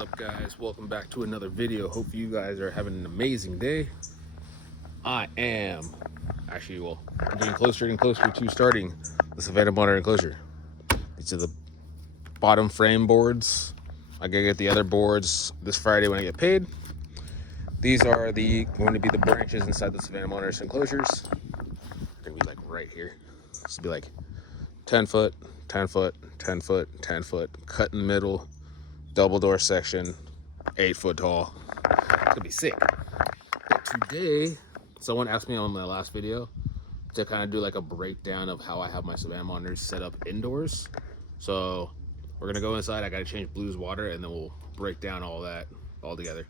up, guys? Welcome back to another video. Hope you guys are having an amazing day. I am I'm getting closer and closer to starting the Savannah monitor enclosure. These are the bottom frame boards. I gotta get the other boards this Friday when I get paid. These are going to be the branches inside the Savannah monitor enclosures. They're gonna be like right here. This will be like 10 foot, 10 foot, 10 foot, 10 foot, cut in the middle, double door section, 8 foot tall. It's gonna be sick. But today, someone asked me on my last video to kind of do like a breakdown of how I have my Savannah monitors set up indoors. So we're gonna go inside. I gotta change Blue's water, and then we'll break down all that all together.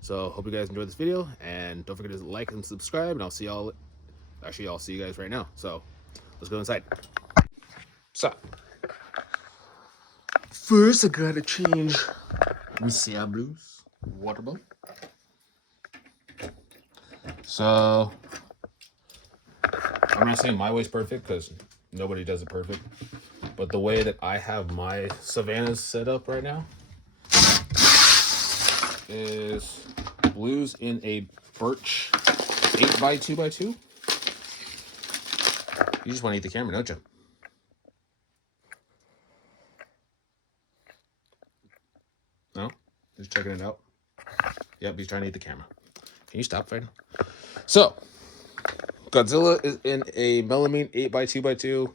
So hope you guys enjoyed this video, and don't forget to like and subscribe. And I'll see y'all. Actually, I'll see you guys right now. So let's go inside. So first, I gotta change Blue's water bowl. So I'm not saying my way's perfect because nobody does it perfect, but the way that I have my Savannahs set up right now is Blue's in a birch 8x2x2. You just want to eat the camera, don't you? No? Just checking it out. Yep, he's trying to eat the camera. Can you stop fighting? So Godzilla is in a melamine 8x2x2.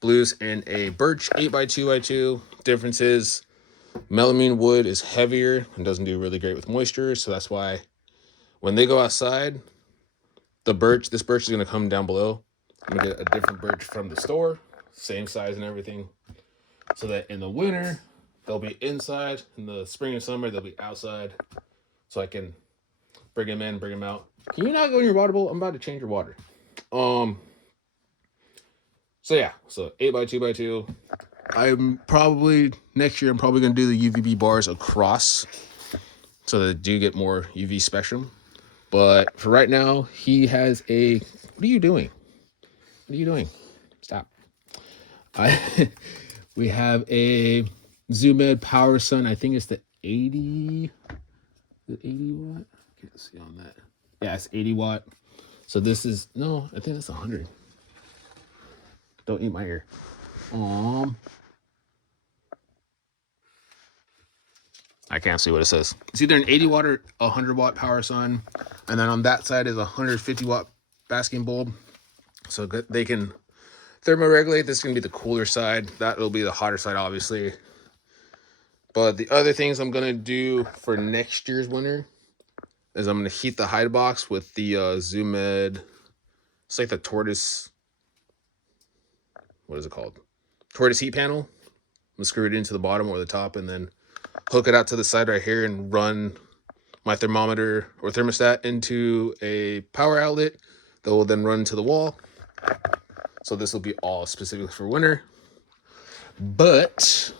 Blue's in a birch 8x2x2. Difference is melamine wood is heavier and doesn't do really great with moisture, so that's why when they go outside, this birch is going to come down below. I'm going to get a different birch from the store, same size and everything, so that in the winter they'll be inside, in the spring and summer they'll be outside, so I can bring them in, bring them out. Can you not go in your water bowl? I'm about to change your water. So yeah, so 8x2x2. Next year I'm probably going to do the UVB bars across so that they do get more UV spectrum. But for right now, he has a, what are you doing? What are you doing? Stop. We have a ZoomEd Power Sun. I think it's the 80 watt? I can't see on that. Yeah, it's 80 watt. So this is, no, I think that's 100. Don't eat my ear. I can't see what it says. It's either an 80 watt or 100 watt Power Sun. And then on that side is a 150 watt basking bulb. So they can thermoregulate. This is going to be the cooler side. That will be the hotter side, obviously. But the other things I'm going to do for next year's winter is I'm going to heat the hide box with the ZoomEd. It's like the tortoise. What is it called? Tortoise heat panel. I'm going to screw it into the bottom or the top and then hook it out to the side right here and run my thermometer or thermostat into a power outlet that will then run to the wall. So this will be all specifically for winter. But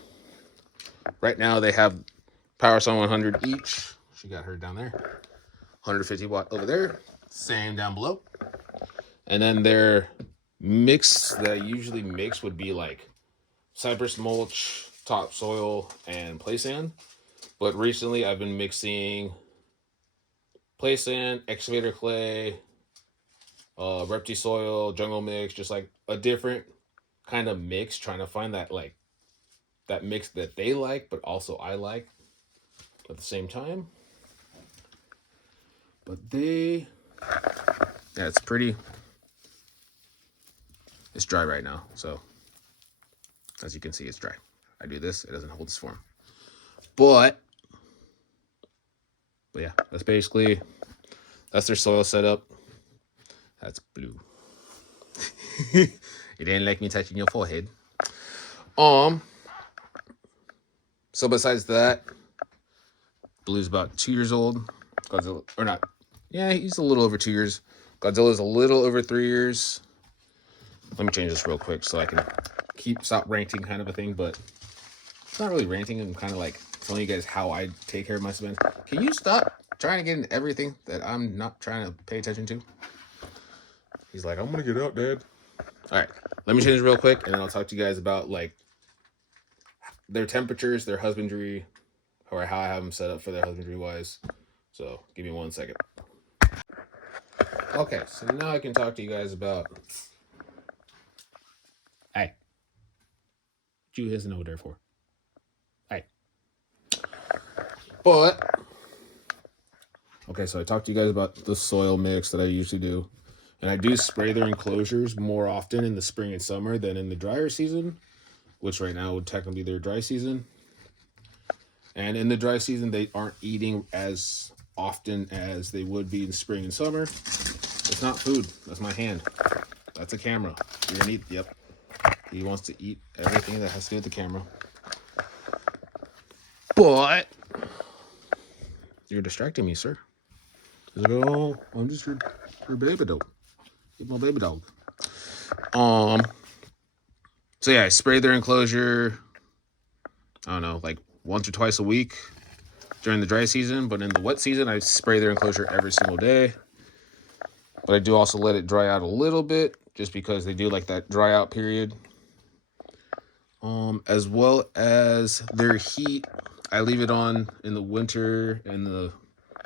right now they have Power Sun 100 each. She got her down there. 150 watt over there. Same down below. And then their mix that I usually mix would be like cypress mulch, topsoil, and play sand. But recently I've been mixing play sand, excavator clay, repti soil, jungle mix, just like a different kind of mix, trying to find that mix that they like, but also I like at the same time. But yeah, it's dry right now. So as you can see, it's dry. I do this, it doesn't hold this form. But yeah, that's their soil setup. That's Blue. You didn't like me touching your forehead. So besides that, Blue's about 2 years old. Godzilla, or not. Yeah, he's a little over 2 years. Godzilla's a little over 3 years. Let me change this real quick so I can stop ranting kind of a thing, but it's not really ranting. I'm kind of like telling you guys how I take care of my Savannah. Can you stop trying to get into everything that I'm not trying to pay attention to? He's like, I'm going to get out, Dad. All right, let me change real quick, and then I'll talk to you guys about like their temperatures, their husbandry, or how I have them set up for their husbandry wise. So give me 1 second. Okay, so now I can talk to you guys about. Hey, what you isn't over there for? Hey, but okay, so I talked to you guys about the soil mix that I usually do, and I do spray their enclosures more often in the spring and summer than in the drier season, which right now would technically be their dry season. And in the dry season, they aren't eating as often as they would be in spring and summer. It's not food. That's my hand. That's a camera. You're gonna eat. Yep. He wants to eat everything that has to do with the camera. But you're distracting me, sir. He's like, oh, I'm just your baby dog. You're my baby dog. So yeah, I spray their enclosure. I don't know, like once or twice a week during the dry season. But in the wet season, I spray their enclosure every single day. But I do also let it dry out a little bit, just because they do like that dry out period. As well as their heat, I leave it on in the winter and the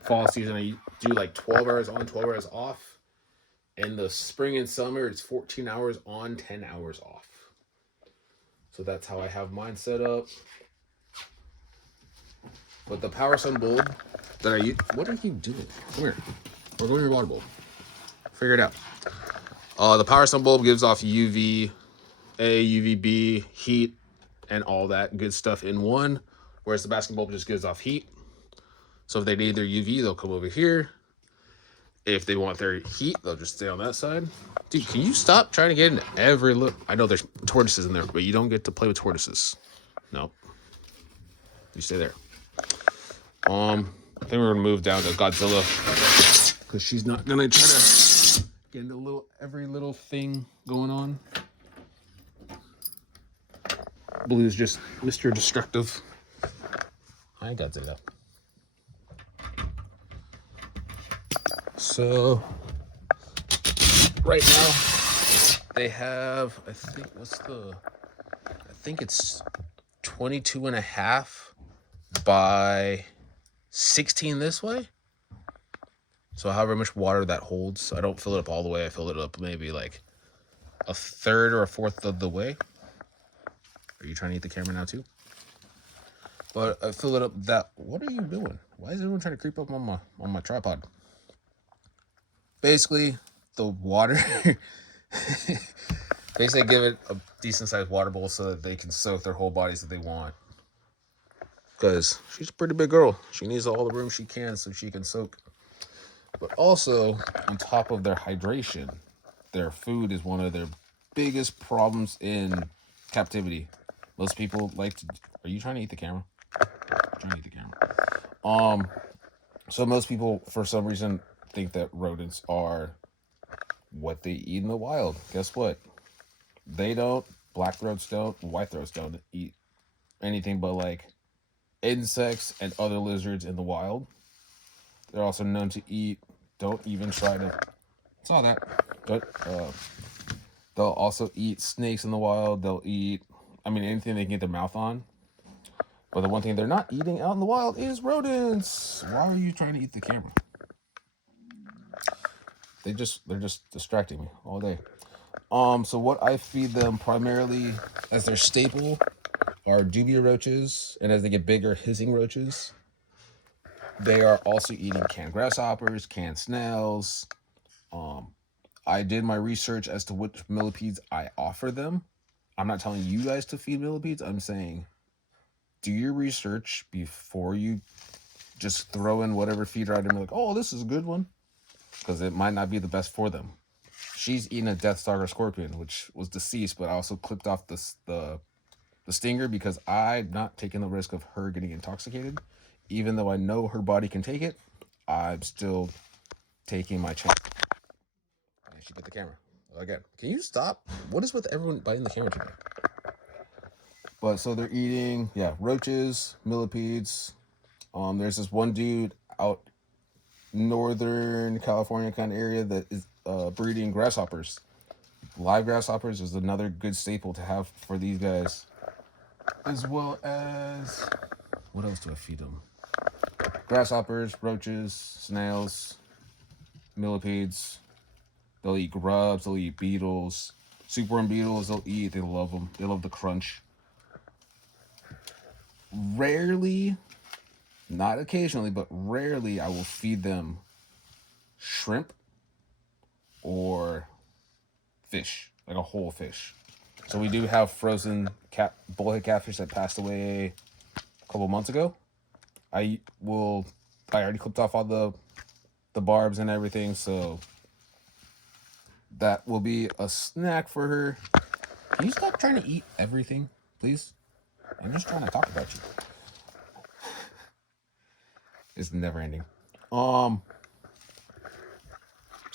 fall season. I do like 12 hours on, 12 hours off. In the spring and summer, it's 14 hours on, 10 hours off. So that's how I have mine set up. But the Power Sun bulb that I use, what are you doing? Come here. Or go in your water bowl. Figure it out. The Power Sun bulb gives off UVA, UVB, heat, and all that good stuff in one. Whereas the basket bulb just gives off heat. So if they need their UV, they'll come over here. If they want their heat, they'll just stay on that side. Dude, can you stop trying to get in every look? I know there's tortoises in there, but you don't get to play with tortoises. No. You stay there. I think we're gonna move down to Godzilla because she's not gonna try to get into every little thing going on. Blue's just Mr. Destructive. Hi, Godzilla. So right now they have, I think it's 22 and a half by 16 this way. So however much water that holds, I don't fill it up all the way. I fill it up maybe like a third or a fourth of the way. Are you trying to eat the camera now too? But I fill it up that. What are you doing? Why is everyone trying to creep up on my tripod? Basically, the water. Basically, give it a decent sized water bowl so that they can soak their whole bodies if they want. Because she's a pretty big girl. She needs all the room she can so she can soak. But also, on top of their hydration, their food is one of their biggest problems in captivity. Most people like to. Are you trying to eat the camera? I'm trying to eat the camera. So most people, for some reason, think that rodents are what they eat in the wild. Guess what? They don't. Black throats don't. White throats don't eat anything but like insects and other lizards in the wild. They're also known to eat. Don't even try to. Saw that. But they'll also eat snakes in the wild. They'll eat. I mean, anything they can get their mouth on. But the one thing they're not eating out in the wild is rodents. Why are you trying to eat the camera? They're just distracting me all day. So what I feed them primarily as their staple are dubia roaches, and as they get bigger, hissing roaches. They are also eating canned grasshoppers, canned snails. I did my research as to which millipedes I offer them. I'm not telling you guys to feed millipedes. I'm saying do your research before you just throw in whatever feeder item. You're like, oh, this is a good one, because it might not be the best for them. She's eating a Deathstalker scorpion, which was deceased, but I also clipped off the stinger because I'm not taking the risk of her getting intoxicated. Even though I know her body can take it, I'm still taking my chance. And she bit the camera. Again, can you stop? What is with everyone biting the camera today? But so they're eating, roaches, millipedes. There's this one dude out northern California kind of area that is breeding grasshoppers. Live grasshoppers is another good staple to have for these guys. As well as What else do I feed them? Grasshoppers, roaches, snails, millipedes. They'll eat grubs, they'll eat beetles. Superworm beetles, they'll eat. They love them. They love the crunch. Rarely, not occasionally, but rarely, I will feed them shrimp or fish, like a whole fish. So we do have frozen bullhead catfish that passed away a couple months ago. I already clipped off all the barbs and everything, so that will be a snack for her. Can you stop trying to eat everything, please? I'm just trying to talk about you. It's never ending. So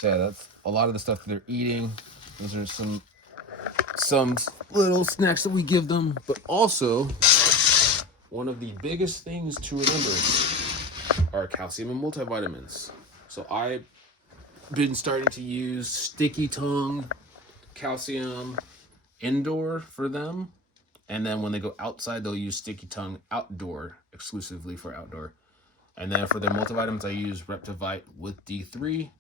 yeah, that's a lot of the stuff that they're eating. Those are some little snacks that we give them, but also one of the biggest things to remember are calcium and multivitamins. So I've been starting to use sticky tongue calcium indoor for them, and then when they go outside they'll use sticky tongue outdoor, exclusively for outdoor. And then for their multivitamins I use Reptivite with D3.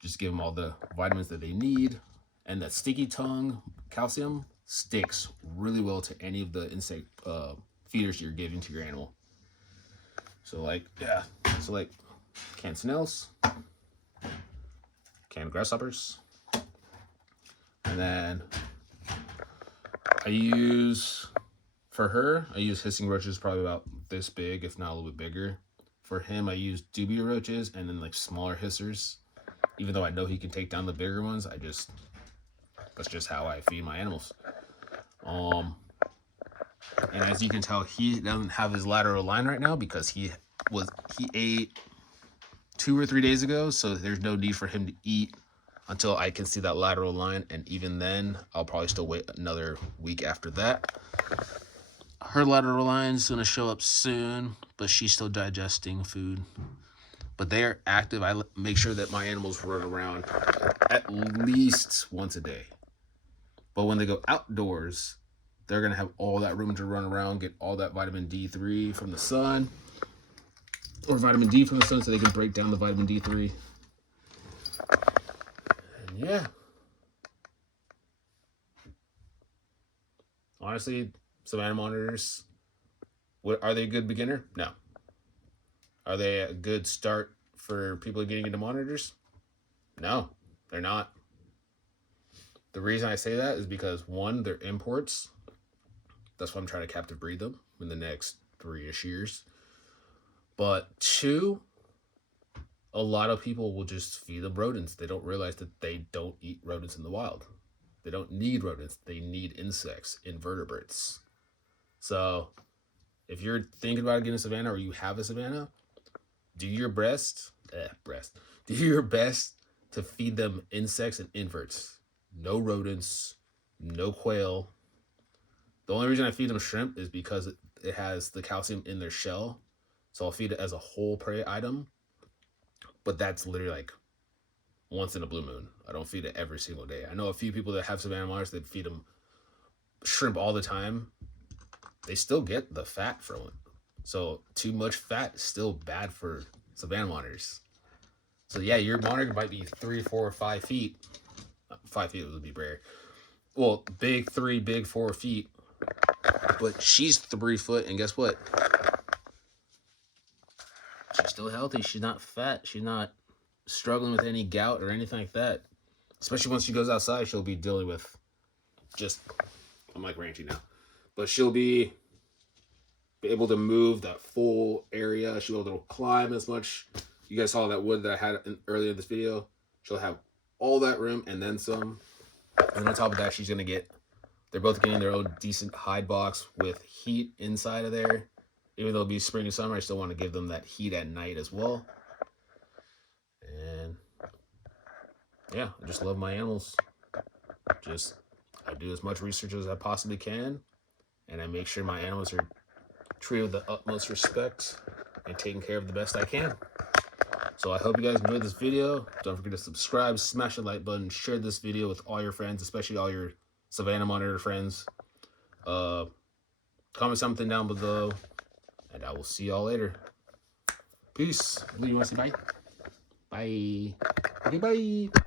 Just give them all the vitamins that they need. And that sticky tongue calcium sticks really well to any of the insect feeders you're giving to your animal. So like canned snails, canned grasshoppers, and then I use hissing roaches, probably about this big, if not a little bit bigger. For him, I use dubia roaches and then like smaller hissers. Even though I know he can take down the bigger ones, that's just how I feed my animals. And as you can tell, he doesn't have his lateral line right now because he ate 2 or 3 days ago, so there's no need for him to eat until I can see that lateral line, and even then I'll probably still wait another week after that. Her lateral line is going to show up soon, but she's still digesting food. But they are active. I make sure that my animals run around at least once a day. But when they go outdoors, they're going to have all that room to run around, get all that vitamin D3 from the sun, or vitamin D from the sun, so they can break down the vitamin D3. And yeah. Honestly, Savannah monitors, are they a good beginner? No. Are they a good start for people getting into monitors? No, they're not. The reason I say that is because, one, they're imports. That's why I'm trying to captive breed them in the next 3-ish years. But two, a lot of people will just feed them rodents. They don't realize that they don't eat rodents in the wild. They don't need rodents. They need insects, invertebrates. So if you're thinking about getting a Savannah or you have a Savannah, do your best to feed them insects and inverts. No rodents, no quail. The only reason I feed them shrimp is because it has the calcium in their shell. So I'll feed it as a whole prey item. But that's literally like once in a blue moon. I don't feed it every single day. I know a few people that have Savannah monitors that feed them shrimp all the time. They still get the fat from it. So too much fat is still bad for Savannah monitors. So yeah, your monitor might be 3, 4, or 5 feet. 5 feet would be rare. Well, big 3, big 4 feet. But she's 3 foot, and guess what? She's still healthy. She's not fat. She's not struggling with any gout or anything like that. Especially once she goes outside, she'll be dealing with I'm like ranty now. But she'll be able to move that full area. She'll be able to climb as much. You guys saw that wood that I had earlier in this video. She'll have all that room and then some. And on top of that, they're both getting their own decent hide box with heat inside of there. Even though it'll be spring and summer, I still want to give them that heat at night as well. And yeah, I just love my animals. I do as much research as I possibly can, and I make sure my animals are treated with the utmost respect and taken care of the best I can. So I hope you guys enjoyed this video. Don't forget to subscribe, smash the like button, share this video with all your friends, especially all your Savannah monitor friends. Comment comment something down below, and I will see y'all later. Peace. Lee, you want to say bye? Bye. Okay, bye.